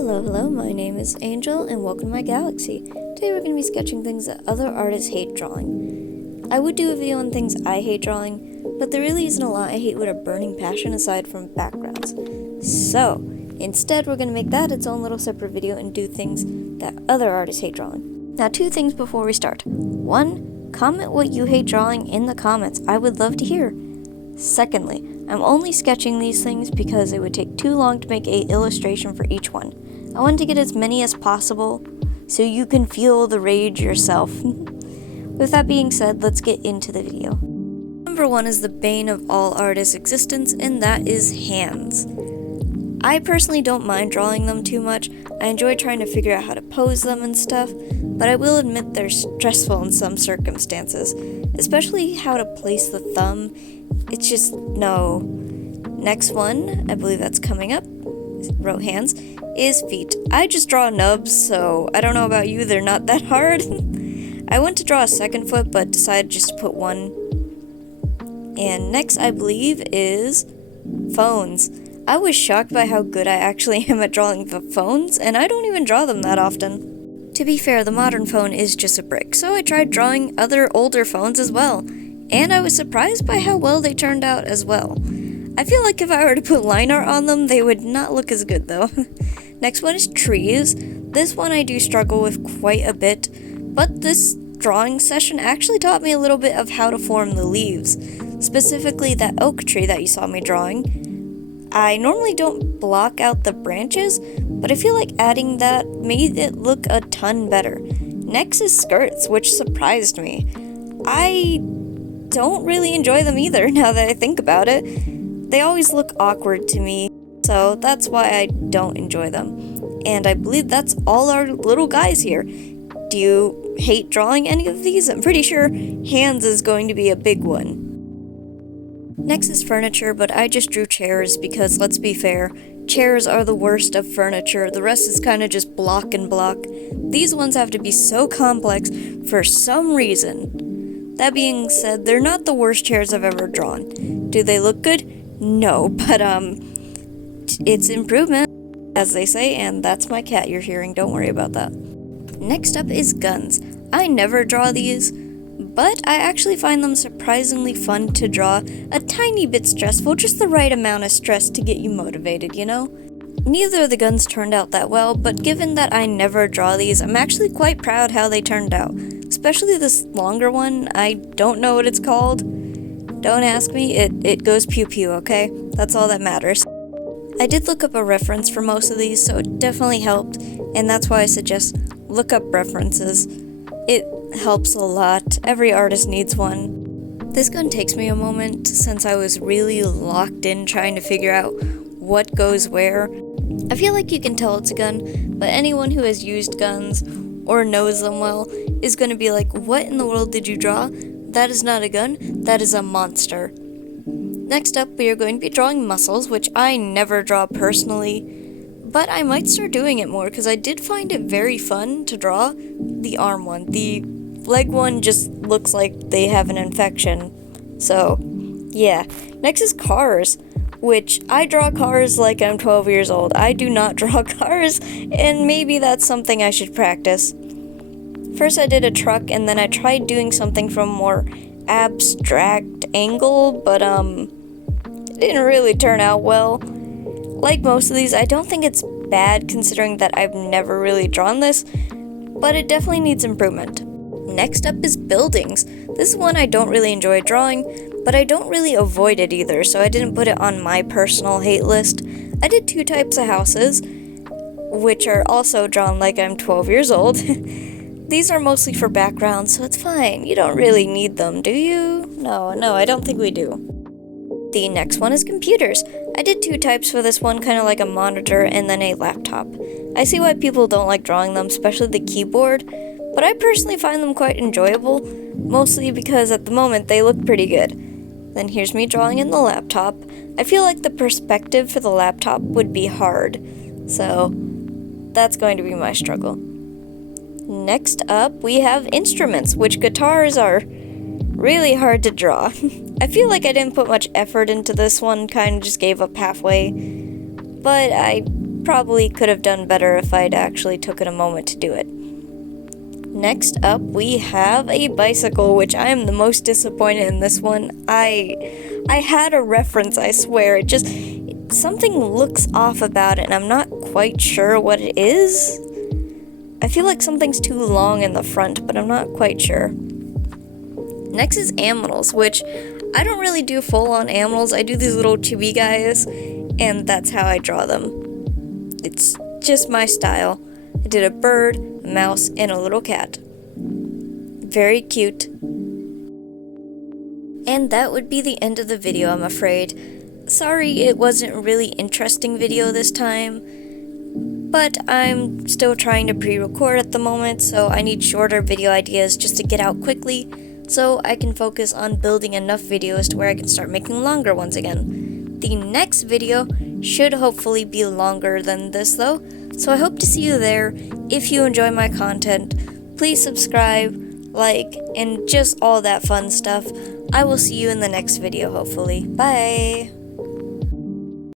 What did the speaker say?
Hello, my name is Angel and welcome to my galaxy. Today we're going to be sketching things that other artists hate drawing. I would do a video on things I hate drawing, but there really isn't a lot I hate with a burning passion aside from backgrounds. So, instead we're going to make that its own little separate video and do things that other artists hate drawing. Now, 2 things before we start. 1, comment what you hate drawing in the comments. I would love to hear. Secondly, I'm only sketching these things because it would take too long to make an illustration for each one. I want to get as many as possible so you can feel the rage yourself. With that being said, let's get into the video. Number 1 is the bane of all artists' existence, and that is hands. I personally don't mind drawing them too much. I enjoy trying to figure out how to pose them and stuff, but I will admit they're stressful in some circumstances, especially how to place the thumb. It's just no. Next one, I believe that's coming up, wrote hands, is feet. I just draw nubs, so I don't know about you, they're not that hard. I went to draw a second foot, but decided just to put one. And next, I believe, is phones. I was shocked by how good I actually am at drawing the phones, and I don't even draw them that often. To be fair, the modern phone is just a brick, so I tried drawing other older phones as well, and I was surprised by how well they turned out as well. I feel like if I were to put line art on them, they would not look as good though. Next one is trees. This one I do struggle with quite a bit, but this drawing session actually taught me a little bit of how to form the leaves, specifically that oak tree that you saw me drawing. I normally don't block out the branches, but I feel like adding that made it look a ton better. Next is skirts, which surprised me. I don't really enjoy them either now that I think about it. They always look awkward to me, so that's why I don't enjoy them. And I believe that's all our little guys here. Do you hate drawing any of these? I'm pretty sure hands is going to be a big one. Next is furniture, but I just drew chairs because, let's be fair, chairs are the worst of furniture. The rest is kind of just block and block. These ones have to be so complex for some reason. That being said, they're not the worst chairs I've ever drawn. Do they look good? No, but it's improvement, as they say, and that's my cat you're hearing, don't worry about that. Next up is guns. I never draw these, but I actually find them surprisingly fun to draw, a tiny bit stressful, just the right amount of stress to get you motivated, you know? Neither of the guns turned out that well, but given that I never draw these, I'm actually quite proud how they turned out. Especially this longer one, I don't know what it's called. Don't ask me, it goes pew-pew, okay? That's all that matters. I did look up a reference for most of these, so it definitely helped, and that's why I suggest look up references. It helps a lot. Every artist needs one. This gun takes me a moment, since I was really locked in trying to figure out what goes where. I feel like you can tell it's a gun, but anyone who has used guns or knows them well is going to be like, what in the world did you draw? That is not a gun, that is a monster. Next up, we are going to be drawing muscles, which I never draw personally, but I might start doing it more because I did find it very fun to draw the arm one. The leg one just looks like they have an infection. So, yeah. Next is cars, which I draw cars like I'm 12 years old. I do not draw cars, and maybe that's something I should practice. First I did a truck, and then I tried doing something from a more abstract angle, but it didn't really turn out well. Like most of these, I don't think it's bad considering that I've never really drawn this, but it definitely needs improvement. Next up is buildings. This is one I don't really enjoy drawing, but I don't really avoid it either, so I didn't put it on my personal hate list. I did 2 types of houses, which are also drawn like I'm 12 years old. These are mostly for background, so it's fine. You don't really need them, do you? No, I don't think we do. The next one is computers. I did 2 types for this one, kind of like a monitor and then a laptop. I see why people don't like drawing them, especially the keyboard, but I personally find them quite enjoyable, mostly because at the moment they look pretty good. Then here's me drawing in the laptop. I feel like the perspective for the laptop would be hard, so that's going to be my struggle. Next up, we have instruments, which guitars are really hard to draw. I feel like I didn't put much effort into this one, kind of just gave up halfway, but I probably could have done better if I'd actually took it a moment to do it. Next up, we have a bicycle, which I am the most disappointed in this one. I had a reference, I swear. Something looks off about it, and I'm not quite sure what it is. I feel like something's too long in the front, but I'm not quite sure. Next is aminals, which I don't really do full-on aminals. I do these little chibi guys, and that's how I draw them. It's just my style. I did a bird, a mouse, and a little cat. Very cute. And that would be the end of the video, I'm afraid. Sorry it wasn't a really interesting video this time, but I'm still trying to pre-record at the moment, so I need shorter video ideas just to get out quickly, so I can focus on building enough videos to where I can start making longer ones again. The next video should hopefully be longer than this though, so I hope to see you there. If you enjoy my content, please subscribe, like, and just all that fun stuff. I will see you in the next video, hopefully. Bye!